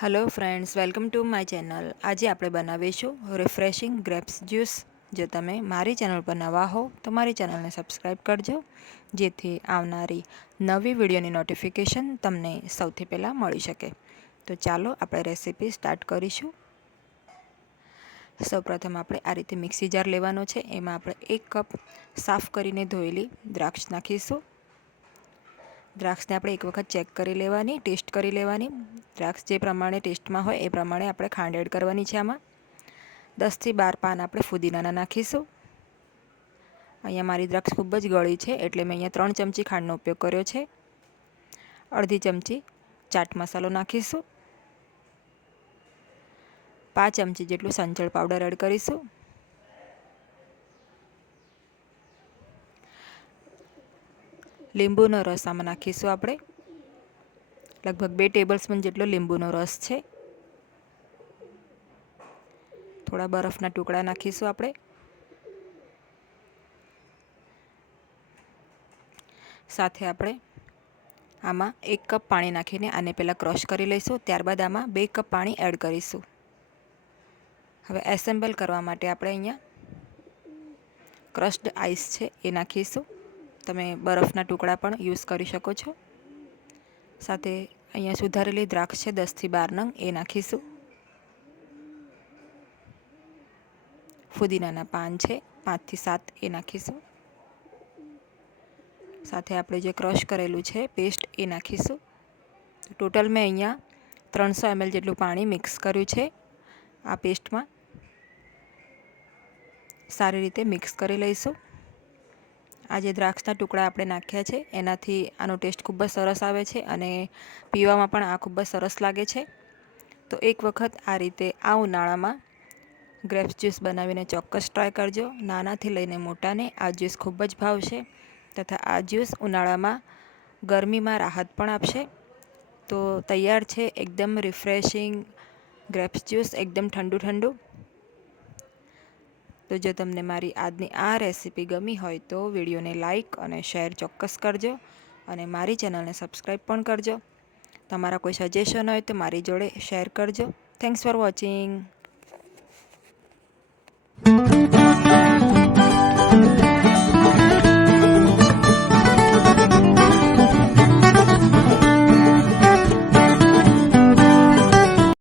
Hello friends, welcome to my channel. आज આપણે બનાવીશું રિફ્રેશિંગ ગ્રેપ્સ જ્યુસ। જો તમે મારી ચેનલ પર નવા હો તો મારી ચેનલને સબસ્ક્રાઇબ કરજો, જેથી આવનારી નવી વિડીયોની નોટિફિકેશન તમને સૌથી પહેલાં મળી શકે। તો ચાલો આપણે રેસીપી સ્ટાર્ટ કરીશું। સૌપ્રથમ આપણે આ રીતે મિક્સી જાર લેવાનો છે। એમાં આપણે 1 કપ સાફ કરીને ધોયેલી દ્રાક્ષ નાખીશું। દ્રાક્ષને આપણે એક વખત ચેક કરી લેવાની, ટેસ્ટ કરી લેવાની। દ્રાક્ષ જે પ્રમાણે ટેસ્ટમાં હોય એ પ્રમાણે આપણે ખાંડ એડ કરવાની છે। આમાં 10 થી 12 પાન આપણે ફુદીનાના નાખીશું। અહીંયા મારી દ્રાક્ષ ખૂબ જ ગળી છે એટલે મેં અહીંયા 3 ચમચી ખાંડનો ઉપયોગ કર્યો છે। અડધી ચમચી ચાટ મસાલો નાખીશું। 5 ચમચી જેટલું સંચળ પાવડર એડ કરીશું। લીંબુનો રસ આમાં નાખીશું આપણે। લગભગ 2 ટેબલસ્પૂન જેટલો લીંબુનો રસ છે। થોડા બરફના ટુકડા નાખીશું આપણે। સાથે આપણે આમાં 1 કપ પાણી નાખીને આને પહેલાં ક્રશ કરી લઈશું। ત્યારબાદ આમાં 2 કપ પાણી એડ કરીશું। હવે એસેમ્બલ કરવા માટે આપણે અહીંયા ક્રશ્ડ આઈસ છે એ નાખીશું। તમે બરફના ટુકડા પણ યુઝ કરી શકો છો। સાથે અહીંયા સુધારેલી દ્રાક્ષ છે 10 થી 12 નંગ એ નાખીશું। ફુદીનાના પાન છે 5 થી 7 એ નાખીશું। સાથે આપણે જે ક્રશ કરેલું છે પેસ્ટ એ નાખીશું। ટોટલ મેં અહીંયા 300 ml જેટલું પાણી મિક્સ કર્યું છે। આ પેસ્ટમાં સારી રીતે મિક્સ કરી લઈશું। આ જે દ્રાક્ષના ટુકડા આપણે નાખ્યા છે એનાથી આનો ટેસ્ટ ખૂબ જ સરસ આવે છે અને પીવામાં પણ આ ખૂબ જ સરસ લાગે છે। તો એક વખત આ રીતે આ ઉનાળામાં ગ્રેપ્સ જ્યુસ બનાવીને ચોક્કસ ટ્રાય કરજો। નાનાથી લઈને મોટાને આ જ્યુસ ખૂબ જ ભાવશે તથા આ જ્યુસ ઉનાળામાં ગરમીમાં રાહત પણ આપશે। તો તૈયાર છે એકદમ રિફ્રેશિંગ ગ્રેપ્સ જ્યુસ, એકદમ ઠંડુ ઠંડુ। તો જો તમને મારી આજની આ રેસીપી ગમી હોય તો વિડીયોને લાઇક અને શેર ચોક્કસ કરજો અને મારી ચેનલને સબસ્ક્રાઈબ પણ કરજો। તમારા કોઈ સજેશન હોય તો મારી જોડે શેર કરજો। Thanks for watching.